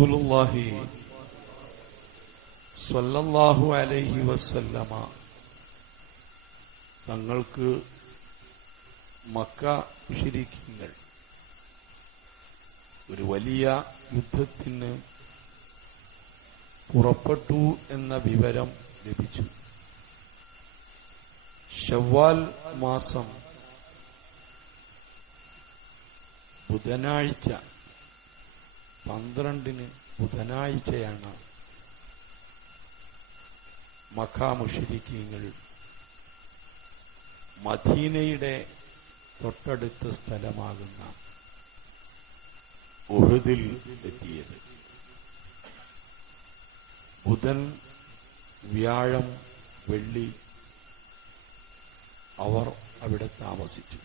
റസൂലുള്ളാഹി സ്വല്ലല്ലാഹു അലൈഹി വസല്ലമ. തങ്ങൾക്ക് മക്ക മുശ്രിക്കീങ്ങൾ ഒരു വലിയ യുദ്ധത്തിന് പുറപ്പെട്ടു എന്ന വിവരം ലഭിച്ചു. ഷവ്വാൽ മാസം ബുധനാഴ്ച പന്ത്രണ്ടിന് ബുധനാഴ്ചയാണ് മഖാമുഷിരിക്കീങ്ങൾ മദീനയുടെ തൊട്ടടുത്ത സ്ഥലമാകുന്ന ഉഹുദിൽ എത്തിയത്. ബുധൻ വ്യാഴം വെള്ളി അവർ അവിടെ താമസിച്ചു.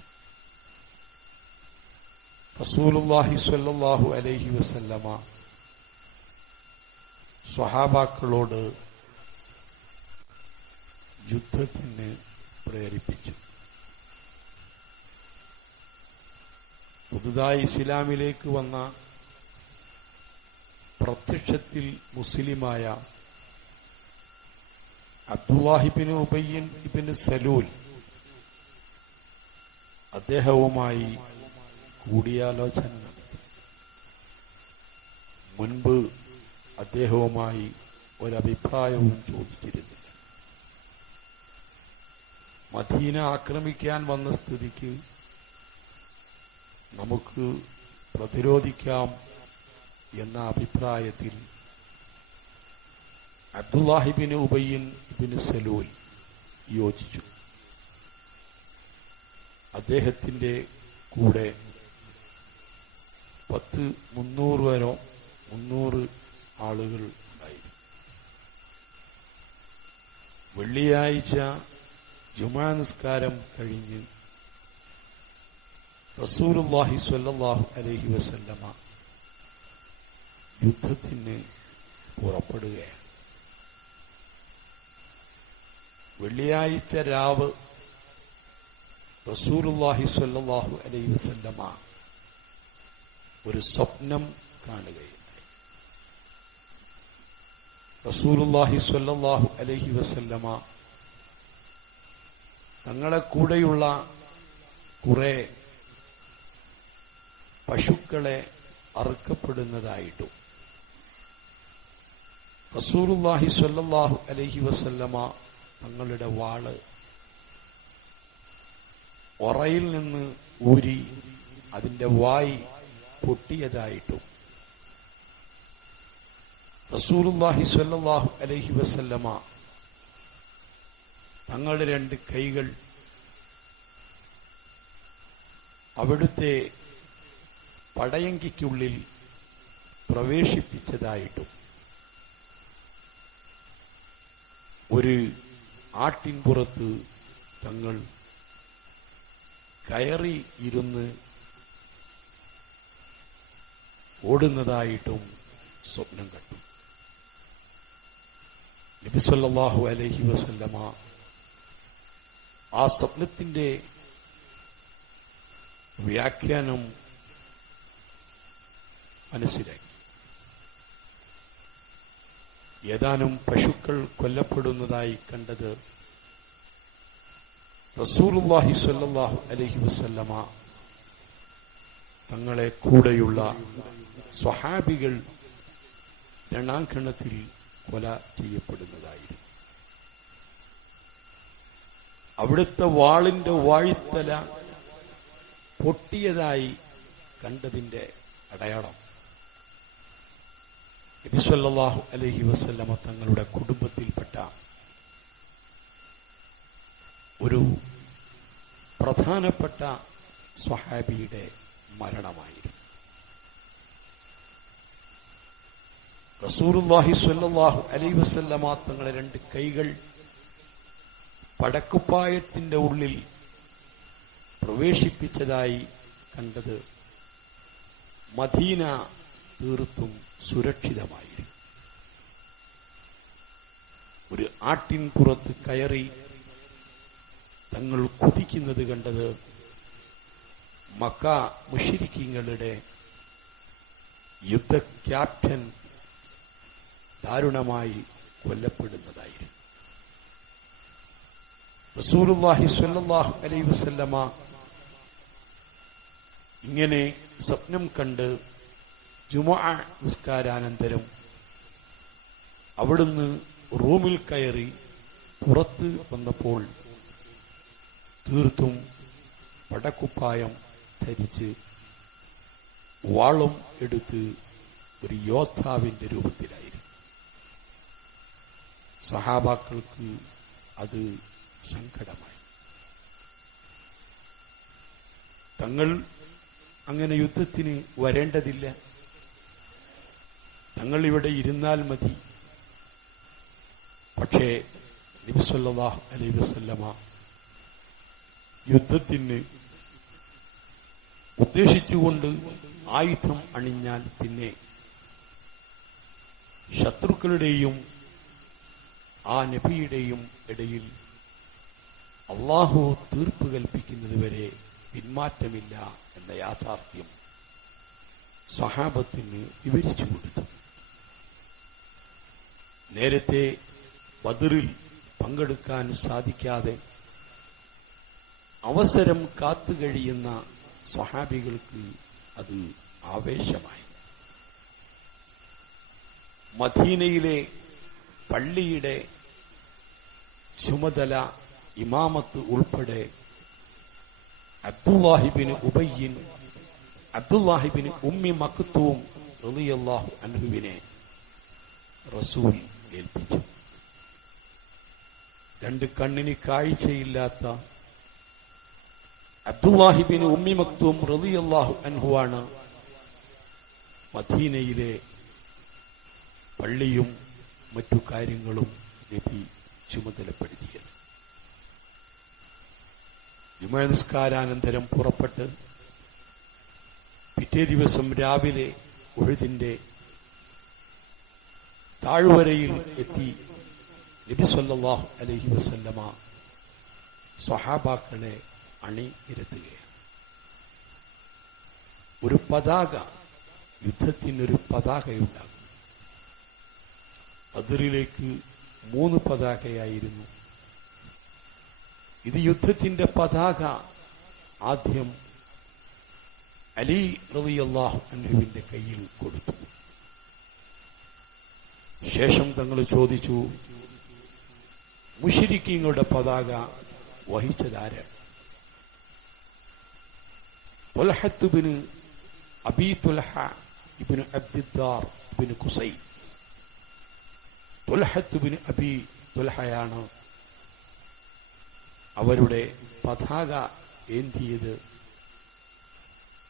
റസൂലുല്ലാഹി സ്വല്ലല്ലാഹു അലൈഹി വസല്ലമ സ്വഹാബാക്കളോട് യുദ്ധത്തിന് പ്രേരിപ്പിച്ചു. പുതുതായി ഇസ്ലാമിലേക്ക് വന്ന പ്രത്യക്ഷത്തിൽ മുസ്ലിമായ അബ്ദുല്ലാഹിബിന് ഉബയ്യൻ ഇബിന് സലൂൽ അദ്ദേഹവുമായി കൂടിയാലോചന. മുൻപ് അദ്ദേഹവുമായി ഒരഭിപ്രായവും ചോദിച്ചിരുന്നില്ല. മദീന ആക്രമിക്കാൻ വന്ന സ്ഥിതിക്ക് നമുക്ക് പ്രതിരോധിക്കാം എന്ന അഭിപ്രായത്തിൽ അബ്ദുല്ലാഹിബിന് ഉബയ്യൻ ഇബിന് സലൂൽ യോജിച്ചു. അദ്ദേഹത്തിന്റെ കൂടെ പത്ത് മുന്നൂറ് വരോ മുന്നൂറ് ആളുകൾ ഉണ്ടായിരുന്നു വെള്ളിയാഴ്ച ജുമാ നിസ്കാരം കഴിഞ്ഞ് റസൂലുല്ലാഹി സ്വല്ലാഹു അലഹി വസല്ലമ യുദ്ധത്തിന് പുറപ്പെടുകയാണ്. വെള്ളിയാഴ്ച രാവ് റസൂലുല്ലാഹി സ്വല്ലാഹു അലൈഹി വസല്ലമ ഒരു സ്വപ്നം കാണുകയുണ്ടായി സ്വല്ലല്ലാഹു അലൈഹി വസല്ലമ തങ്ങളെ കൂടെയുള്ള കുറെ പശുക്കളെ അറുക്കപ്പെടുന്നതായിട്ടും. റസൂറുല്ലാഹി സ്വല്ലാഹു അലഹി വസല്ലമ തങ്ങളുടെ വാൾ ഒറയിൽ നിന്ന് ഊരി അതിന്റെ വായി പൊട്ടിയതായിട്ടും. റസൂലുല്ലാഹി സ്വല്ലാഹു അലഹി വസല്ലമ തങ്ങളുടെ രണ്ട് കൈകൾ അവിടുത്തെ പടയങ്കിക്കുള്ളിൽ പ്രവേശിപ്പിച്ചതായിട്ടും. ഒരു ആട്ടിൻപുറത്ത് തങ്ങൾ കയറി ഇരുന്ന് ഓടുന്നതായിട്ടും സ്വപ്നം കണ്ടു. നബിസ്വല്ലാഹു അലഹി വസല്ലമ ആ സ്വപ്നത്തിന്റെ വ്യാഖ്യാനം മനസ്സിലാക്കി. ഏതാനും പശുക്കൾ കൊല്ലപ്പെടുന്നതായി കണ്ടത് റസൂലുല്ലാഹി സല്ലാഹു അലഹി വസല്ലമ തങ്ങളെ കൂടെയുള്ള സ്വഹാബികൾ രണാങ്കണത്തിൽ കൊല ചെയ്യപ്പെടുന്നതായിരുന്നു. അവിടുത്തെ വാളിന്റെ വാഴിത്തല പൊട്ടിയതായി കണ്ടതിന്റെ അടയാളം. നബിസ്വല്ലാഹു അലഹി വസ്ല്ലമ തങ്ങളുടെ കുടുംബത്തിൽപ്പെട്ട ഒരു പ്രധാനപ്പെട്ട സ്വഹാബിയുടെ മരണമായിരുന്നു. റസൂറുല്ലാഹി സ്വല്ലാഹു അലൈ വസല്ലമ തങ്ങളെ രണ്ട് കൈകൾ പടക്കുപ്പായത്തിന്റെ ഉള്ളിൽ പ്രവേശിപ്പിച്ചതായി കണ്ടത് മദീന തീർത്തും സുരക്ഷിതമായിരുന്നു. ഒരു ആട്ടിൻ പുറത്ത് കയറി തങ്ങൾ കുതിക്കുന്നത് കണ്ടത് മക്ക മുഷിരിക്കങ്ങളുടെ യുദ്ധ ക്യാപ്റ്റൻ ദാരുണമായി കൊല്ലപ്പെടുന്നതായിരുന്നു. റസൂലുള്ളാഹി സ്വല്ലല്ലാഹു അലൈഹി വസല്ലമ ഇങ്ങനെ സ്വപ്നം കണ്ട് ജുമുഅ നിസ്കാരാനന്തരം അവിടുന്ന് റൂമിൽ കയറി പുറത്ത് വന്നപ്പോൾ തീർത്തും പടക്കുപ്പായം ധരിച്ച് വാളും എടുത്ത് ഒരു യോദ്ധാവിന്റെ രൂപത്തിലായിരുന്നു. സഹാബാക്കൾക്ക് അത് സങ്കടമായി. തങ്ങൾ അങ്ങനെ യുദ്ധത്തിന് വരേണ്ടതില്ല. തങ്ങൾ ഇവിടെ ഇരുന്നാൽ മതി. പക്ഷേ നബിസ്വല്ലാഹു അലൈ വസല്ലമ യുദ്ധത്തിന് ഉദ്ദേശിച്ചുകൊണ്ട് ആയുധം അണിഞ്ഞാൽ പിന്നെ ശത്രുക്കളുടെയും ആ നബിയുടെയും ഇടയിൽ അള്ളാഹു തീർപ്പ് കൽപ്പിക്കുന്നതുവരെ പിന്മാറ്റമില്ല എന്ന യാഥാർത്ഥ്യം സഹാബത്തിന് വിവരിച്ചു കൊടുത്തു. നേരത്തെ ബദറിൽ പങ്കെടുക്കാൻ സാധിക്കാതെ അവസരം കാത്തു കഴിയുന്ന സ്വഹാബികൾക്ക് അത് ആവേശമായി. മദീനയിലെ പള്ളിയുടെ ചുമതല ഇമാമത്ത് ഉൾപ്പെടെ അബ്ദുല്ലാഹിബിന് ഉബയ്യൻ അബ്ദുല്ലാഹിബിന് ഉമ്മി മക്തൂം റളിയല്ലാഹു അൻഹുവിനെ റസൂൽ ഏൽപ്പിച്ചു. രണ്ട് കണ്ണിന് കാഴ്ചയില്ലാത്ത അബ്ദുല്ലാഹിബിന് ഉമ്മി മക്തൂം റളിയല്ലാഹു അൻഹുവാണ് മദീനയിലെ പള്ളിയും മറ്റു കാര്യങ്ങളും നബി ചുമതലപ്പെടുത്തിയത്. ജുമാ നിസ്കാരാനന്തരം പുറപ്പെട്ട് പിറ്റേ ദിവസം രാവിലെ ഒഴുതിന്റെ താഴ്വരയിൽ എത്തി നബി സല്ലല്ലാഹു അലൈഹി വസല്ലമ സ്വഹാബാക്കളെ അണിനിരത്തുകയാണ്. ഒരു പതാക യുദ്ധത്തിനൊരു പതാകയുണ്ടാകും അതിരിലേക്ക് മൂന്ന് പതാകയായിരുന്നു. ഇത് യുദ്ധത്തിന്റെ പതാക ആദ്യം അലി റളിയല്ലാഹു അൻഹുവിന്റെ കയ്യിൽ കൊടുത്തു. ശേഷം തങ്ങൾ ചോദിച്ചു മുഷിരിക്കീങ്ങളുടെ പതാക വഹിച്ചതാര്? തുൽഹത്തുബിന് അബി തുലഹ ഇബിന് അബ്ദിദ്ദാർ ഇബിന് കുസൈ തുൽഹത്തുബിന് അബി തുലഹയാണ് അവരുടെ പതാക ഏന്തിയത്.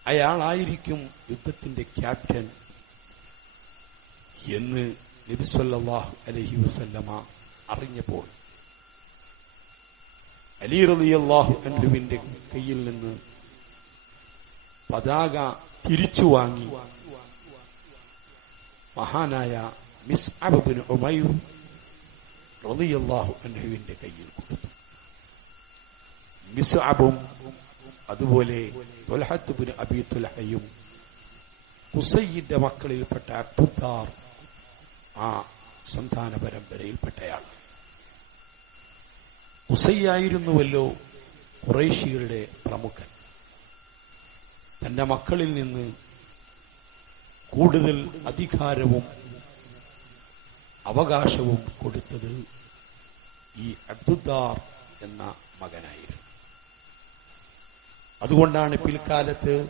അയാളായിരിക്കും യുദ്ധത്തിന്റെ ക്യാപ്റ്റൻ എന്ന് നബിസ്വല്ലാഹു അലഹി വസല്ലമ അറിഞ്ഞപ്പോൾ അലി റളിയല്ലാഹു അൻഹുവിന്റെ കയ്യിൽ നിന്ന് പതാക തിരിച്ചു വാങ്ങി മഹാനായ മിസ് ഉമൈർ റളിയല്ലാഹു അൻഹുവിന്റെ കയ്യിൽ കൊടുത്തു. മിസ് അബും അതുപോലെ തൊലഹത്തുബിന് അബി തുലഹയും ഹുസൈന്റെ മക്കളിൽപ്പെട്ട അബ്ദുദ്ദാർ ആ സന്താന പരമ്പരയിൽപ്പെട്ടയാൾ. ഹുസൈയായിരുന്നുവല്ലോ കുറേശികളുടെ പ്രമുഖൻ. തന്റെ മക്കളിൽ നിന്ന് കൂടുതൽ അധികാരവും അവകാശവും കൊടുത്തത് ഈ അബ്ദുദ്ദാർ എന്ന മകനായിരുന്നു. അതുകൊണ്ടാണ് പിൽക്കാലത്ത്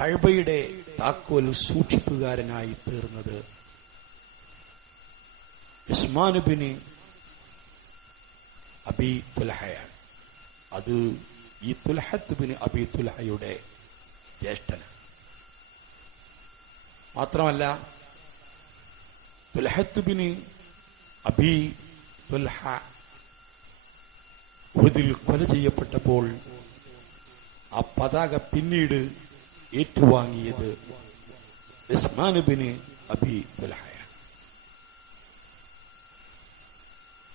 കഴബയുടെ താക്കോൽ സൂക്ഷിപ്പുകാരനായി തീർന്നത് ഉസ്മാനുബിന് അബി തുലഹയാണ്. അത് ഈ തുലഹത്തുബിന് അബി തുലഹയുടെ ജ്യേഷ്ഠനാണ്. മാത്രമല്ല തുലഹത്തുബിന് അബി തുൽഹ. ഉഹദിൽ കൊല ചെയ്യപ്പെട്ടപ്പോൾ ആ പതാക പിന്നീട് ഏറ്റുവാങ്ങിയത് ഉസ്മാനുബിന് അബി തുൽഹയാണ്.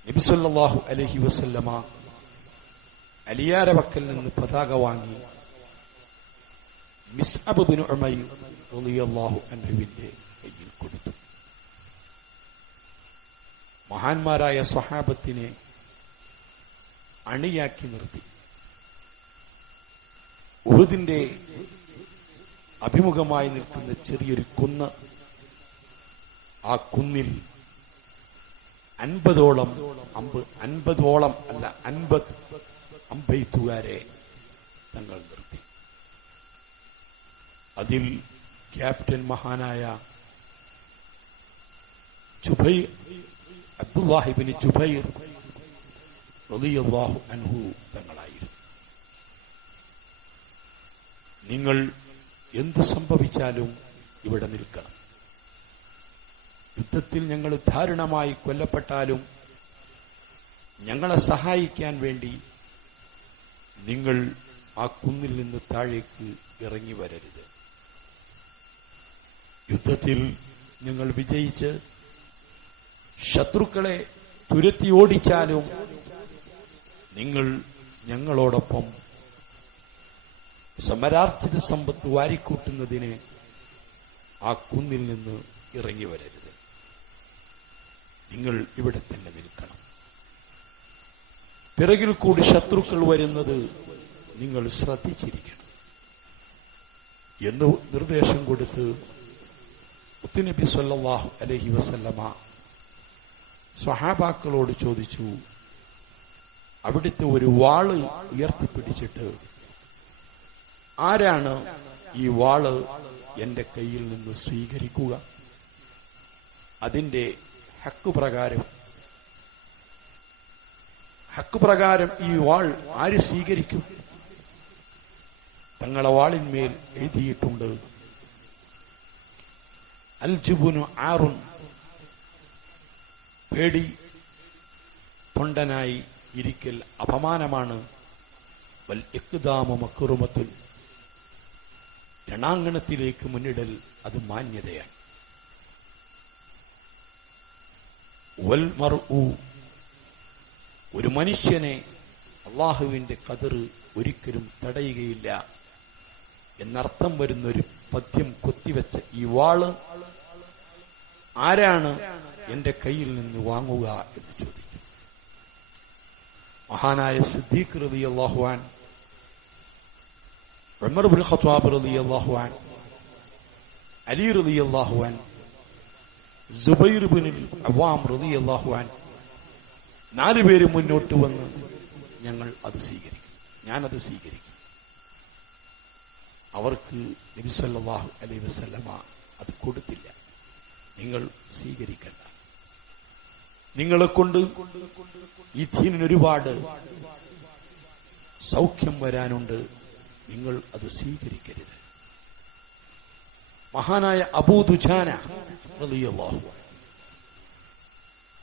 നബിസല്ലാഹു അലഹി വസല്ലമ അലിയാര വക്കൽ നിന്ന് പതാക വാങ്ങി മിസ് അബുബിന് ഉമൈർ റളിയല്ലാഹു അൻഹുവിന്റെ കയ്യിൽ കൊടുത്തു മഹാന്മാരായ സ്വഹാബത്തിനെ അണിയാക്കി നിർത്തി. ഉഹുദിന്റെ അഭിമുഖമായി നിൽക്കുന്ന ചെറിയൊരു കുന്ന് ആ കുന്നിൽ അൻപതോളം അമ്പ് അൻപതോളം അല്ല അൻപത് അമ്പെയ്ത്തുകാരെ തങ്ങൾ നിർത്തി. അതിൽ ക്യാപ്റ്റൻ മഹാനായ ജുബൈ അബ്ദുല്ലാഹിബിന് ജുബൈർ അൻഹു തങ്ങളായിരുന്നു. നിങ്ങൾ എന്ത് സംഭവിച്ചാലും ഇവിടെ നിൽക്കണം. യുദ്ധത്തിൽ ഞങ്ങൾ ധാരണമായി കൊല്ലപ്പെട്ടാലും ഞങ്ങളെ സഹായിക്കാൻ വേണ്ടി നിങ്ങൾ ആ കുന്നിൽ നിന്ന് താഴേക്ക് ഇറങ്ങി വരരുത്. യുദ്ധത്തിൽ നിങ്ങൾ വിജയിച്ച് ശത്രുക്കളെ തുരത്തി ഓടിച്ചാലും നിങ്ങൾ ഞങ്ങളോടൊപ്പം സമരാർത്ഥിത സമ്പത്ത് വാരിക്കൂട്ടുന്നതിന് ആ കുന്നിൽ നിന്ന് ഇറങ്ങി വരരുത്. നിങ്ങൾ ഇവിടെ തന്നെ നിൽക്കണം. പിറകിൽ കൂടി ശത്രുക്കൾ വരുന്നത് നിങ്ങൾ ശ്രദ്ധിച്ചിരിക്കണം. എന്ന് നിർദ്ദേശം കൊടുത്ത് മുത്തുനബി സല്ലാഹു അലഹി വസല്ലമ സ്വഹാബാക്കളോട് ചോദിച്ചു അവിടുത്തെ ഒരു വാൾ ഉയർത്തിപ്പിടിച്ചിട്ട് ആരാണ് ഈ വാൾ എന്റെ കയ്യിൽ നിന്ന് സ്വീകരിക്കുക? അതിന്റെ ഹക്ക് പ്രകാരം ഹക്ക് പ്രകാരം ഈ വാൾ ആര് സ്വീകരിക്കും? തങ്ങളെ വാളിന്മേൽ എഴുതിയിട്ടുണ്ട് അൽജുബുനു ആറുൻ പേടി തൊണ്ടനായി ഇരിക്കൽ അപമാനമാണ്. വൽ ഇക്താമ മക്കുറുമത്തുൽ രണാങ്കണത്തിലേക്ക് മുന്നിടൽ അത് മാന്യതയാണ്. വൽ മർഉ ഒരു മനുഷ്യനെ അള്ളാഹുവിന്റെ കതിർ ഒരിക്കലും തടയുകയില്ല എന്നർത്ഥം വരുന്നൊരു പദ്യം കൊത്തിവെച്ച ഈ വാൾ ആരാണ് എന്റെ കയ്യിൽ നിന്ന് വാങ്ങുക എന്ന് ചോദിച്ചു മഹാനായ സിദ്ദീഖ് റതി അള്ളാഹുവാൻ ഉമർ ബിൻ ഖത്താബ് അള്ളാഹുവാൻ അലി റതി അള്ളാഹുവാൻ ജുബൈർ അവാം റതി അള്ളാഹുവാൻ നാലുപേര് മുന്നോട്ട് വന്ന് ഞങ്ങൾ അത് സ്വീകരിക്കും. ഞാനത് സ്വീകരിക്കും. അവർക്ക് നബിസ്വല്ലാഹു അലൈഹി വസല്ലമ അത് കൊടുത്തില്ല. നിങ്ങൾ സ്വീകരിക്കണ്ട. നിങ്ങളെ കൊണ്ട് ഈ ദീനിന് ഒരുപാട് സൗഖ്യം വരാനുണ്ട്. നിങ്ങൾ അത് സ്വീകരിക്കരുത്. മഹാനായ അബൂദുജാന റളിയല്ലാഹു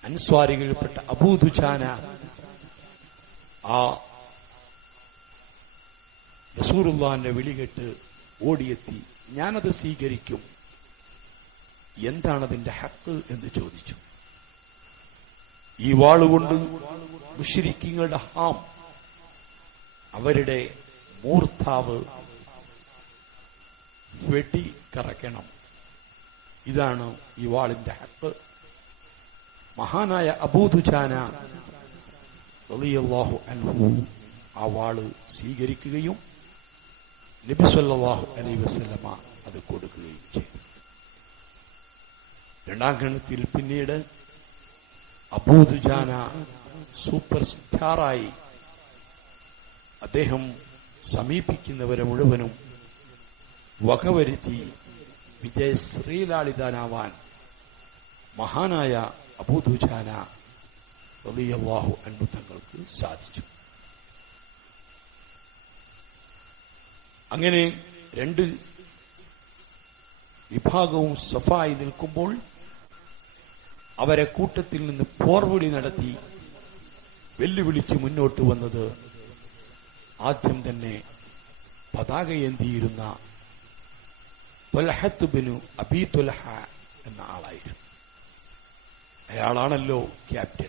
അൻസ്വാരികളിൽപ്പെട്ട അബൂദുജാന ആ റസൂറുല്ലാന്റെ വിളികെട്ട് ഓടിയെത്തി ഞാനത് സ്വീകരിക്കും. എന്താണതിന്റെ ഹക്ക് എന്ന് ചോദിച്ചു. ഈ വാളുകൊണ്ട് മുഷിരിക്കിങ്ങളുടെ ഹാം അവരുടെ മൂർത്താവ് വെട്ടി കറക്കണം. ഇതാണ് ഈ വാളിന്റെ ഹക്ക്. മഹാനായ അബൂദുജാന റളിയല്ലാഹു അൻഹു ആ വാൾ സ്വീകരിക്കുകയും നബി സല്ലല്ലാഹു അലൈഹി വസല്ലമ അത് കൊടുക്കുകയും ചെയ്തു. രണ്ടാം ഗണത്തിൽ പിന്നീട് അബൂദുജാന സൂപ്പർ സ്റ്റാറായി. അദ്ദേഹം സമീപിക്കുന്നവരെ മുഴുവനും വകവരുത്തി വിജയ ശ്രീലാളിതാനാവാൻ മഹാനായ അബൂദുജാന റളിയല്ലാഹു അൻഹു തങ്ങൾക്ക് സാധിച്ചു. അങ്ങനെ രണ്ട് വിഭാഗവും സഫായി നിൽക്കുമ്പോൾ അവരെ കൂട്ടത്തിൽ നിന്ന് പോർവിളി നടത്തി വെല്ലുവിളിച്ച് മുന്നോട്ട് വന്നത് ആദ്യം തന്നെ പതാകയേന്തിയിരുന്ന തൊലഹത്തുബിനു അബി ത്വൽഹ എന്ന ആളായിരുന്നു. അയാളാണല്ലോ ക്യാപ്റ്റൻ.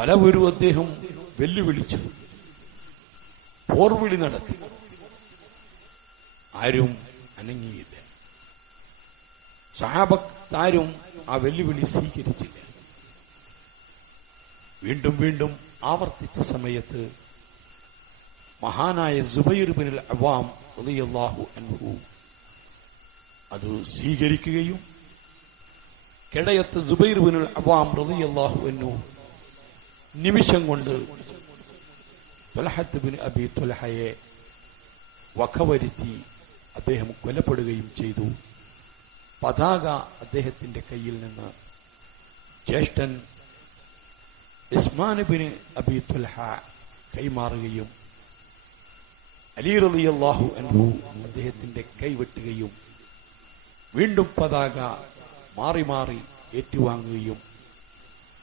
പലവരും അദ്ദേഹം വെല്ലുവിളിച്ചു. പോർവിളി നടത്തി. ആരും അനങ്ങിയില്ല. സഹാബത്താരും ആ വെല്ലുവിളി സ്വീകരിച്ചില്ല. വീണ്ടും വീണ്ടും ആവർത്തിച്ച സമയത്ത് മഹാനായ സുബൈർ ബിൻ അവാം ഉദയല്ലാഹു അൻഹു അത് സ്വീകരിക്കുകയും കിടയത്ത് സുബൈർ ബിൻ അവാം റളിയല്ലാഹു അൻഹു നിമിഷം കൊണ്ട് തുലഹത്ത് ബിൻ അബി തൊലഹയെ വഖവരുത്തി അദ്ദേഹം കൊലപ്പെടുകയും ചെയ്തു. പതാക അദ്ദേഹത്തിന്റെ കയ്യിൽ നിന്ന്. ജ്യേഷ്ഠൻ ഇസ്മാൻ ബിൻ അബി തുൽഹ കൈമാറുകയും അലി റളിയല്ലാഹു അൻഹു അദ്ദേഹത്തിന്റെ കൈവെട്ടുകയും വീണ്ടും പതാക മാറി മാറി ഏറ്റുവാങ്ങുകയും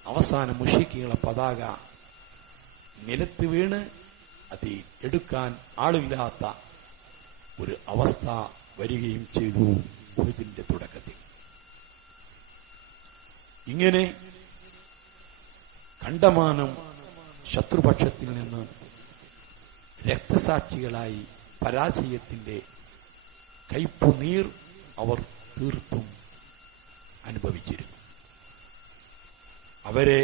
അവസാനം മുഷിക്കുകളെ പതാക നിലത്ത് വീണ് അത് എടുക്കാൻ ആളില്ലാത്ത ഒരു അവസ്ഥ വരികയും ചെയ്തു. ഉഹദിന്റെ തുടക്കത്തിൽ. ഇങ്ങനെ കണ്ടമാനം ശത്രുപക്ഷത്തിൽ നിന്ന് രക്തസാക്ഷികളായി പരാജയത്തിന്റെ കൈപ്പുനീർ അവർ തീർത്തും അനുഭവിച്ചിരുന്നു. അവരെ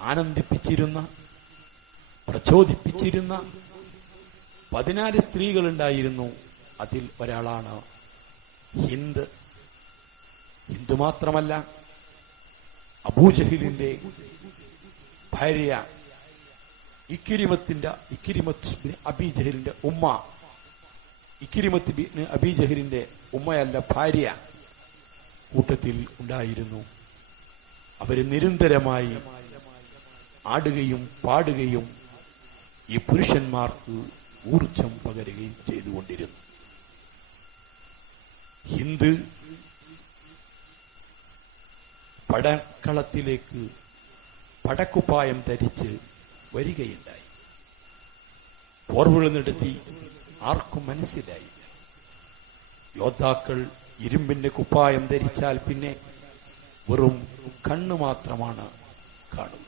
ആനന്ദിപ്പിച്ചിരുന്ന പ്രചോദിപ്പിച്ചിരുന്ന പതിനാല് സ്ത്രീകളുണ്ടായിരുന്നു അതിൽ ഒരാളാണ് ഹിന്ദ്. ഹിന്ദു മാത്രമല്ല അബൂജഹിലിന്റെ ഭാര്യ ഇക്കിരിമത്തിന്റെ ഇക്കിരിമത്ത് അബീജഹലിന്റെ ഉമ്മ. ഇക്കിരിമത്ത് അബീജഹലിന്റെ ഉമ്മയല്ല ഭാര്യ കൂട്ടത്തിൽ ഉണ്ടായിരുന്നു. അവർ നിരന്തരമായി ആടുകയും പാടുകയും ഈ പുരുഷന്മാർക്ക് ഊർജം പകരുകയും ചെയ്തുകൊണ്ടിരുന്നു. ഹിന്ദ് പടക്കളത്തിലേക്ക് പടക്കുപ്പായം ധരിച്ച് വരികയുണ്ടായി. നടത്തി ആർക്കും മനസ്സിലായില്ല. യോദ്ധാക്കൾ ഇരുമ്പിന്റെ കുപ്പായം ധരിച്ചാൽ പിന്നെ വെറും കണ്ണു മാത്രമാണ് കാണുക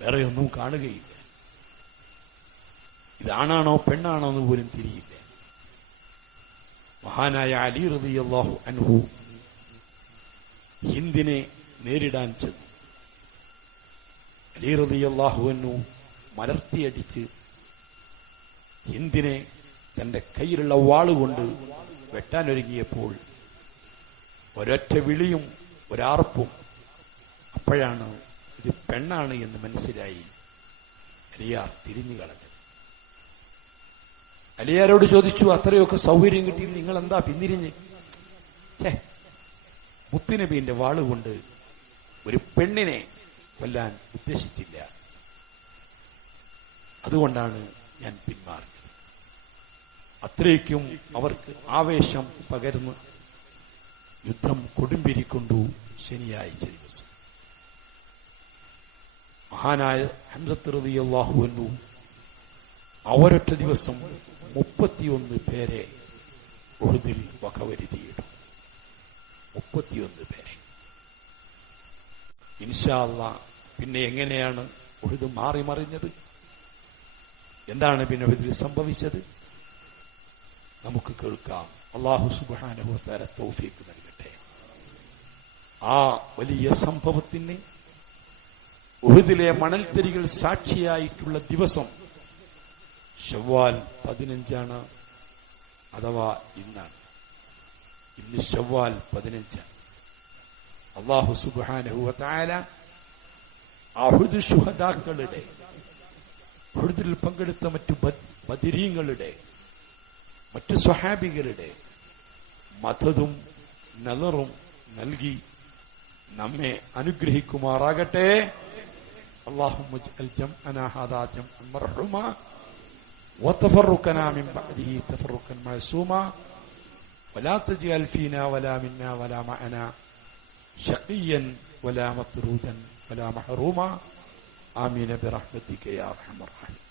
വേറെ ഒന്നും കാണുകയില്ല. ഇതാണാണോ പെണ്ണാണോ എന്ന് പോലും തിരിയില്ല. മഹാനായ അലി റളിയല്ലാഹു അൻഹു ഹിന്ദിനെ നേരിടാൻ ചെന്നു. അലി റളിയല്ലാഹു അൻഹു മലർത്തിയടിച്ച് ഹിന്ദിനെ തന്റെ കയ്യിലുള്ള വാളുകൊണ്ട് വെട്ടാനൊരുങ്ങിയപ്പോൾ ഒരൊറ്റ വിളിയും ഒരാർപ്പും അപ്പോഴാണ് ഇത് പെണ്ണാണ് എന്ന് മനസ്സിലായി. അലിയാർ തിരിഞ്ഞു കളഞ്ഞത് അലിയാരോട് ചോദിച്ചു അത്രയൊക്കെ സൗകര്യം കിട്ടി നിങ്ങൾ എന്താ പിന്തിരിഞ്ഞ് മുത്തുനബീന്റെ വാളുകൊണ്ട് ഒരു പെണ്ണിനെ കൊല്ലാൻ ഉദ്ദേശിച്ചില്ല. അതുകൊണ്ടാണ് ഞാൻ പിന്മാറിയത്. അത്രയ്ക്കും അവർക്ക് ആവേശം പകരുന്നു യുദ്ധം കൊടുമ്പിരിക്കൊണ്ടു ശനിയാഴ്ച ദിവസം. മഹാനായ ഹംസത്ത് അവരൊറ്റ ദിവസം മുപ്പത്തിയൊന്ന് പേരെ ഉഹുദിൽ വകവരുത്തിയിടും മുപ്പത്തിയൊന്ന് പേരെ. ഇൻഷാല്ല പിന്നെ എങ്ങനെയാണ് ഒഴുത് മാറി മറിഞ്ഞത്? എന്താണ് പിന്നെ ഒഴുതിൽ സംഭവിച്ചത്? നമുക്ക് കേൾക്കാം. അള്ളാഹു സുബാനുഭവത്താര തൗഫീക്ക് നൽകട്ടെ. ആ വലിയ സംഭവത്തിന് ഉഹുദിലെ മണൽത്തരികൾ സാക്ഷിയായിട്ടുള്ള ദിവസം ഷവ്വാൽ പതിനഞ്ചാണ് അഥവാ ഇന്നാണ്. ഇന്ന് ഷവ്വാൽ പതിനഞ്ചാണ്. അള്ളാഹു സുബാനുഹത്തായ അഹുദു ഷുഹദാക്കളുടെ ഹുദിൽ പങ്കെടുത്ത മറ്റു ബദിരീങ്ങളുടെ മറ്റു സ്വഹാബികളുടെ മതതും നലറും നൽകി നമ്മെ അനുഗ്രഹിക്കുമാറാകട്ടെ. അള്ളാഹു وتفرقنا من بعده تفرقا معصوما. ولا تجعل فينا ولا منا ولا معنا شقيا ولا مطرودا ولا محروما. آمين برحمتك يا أرحم الراحمين.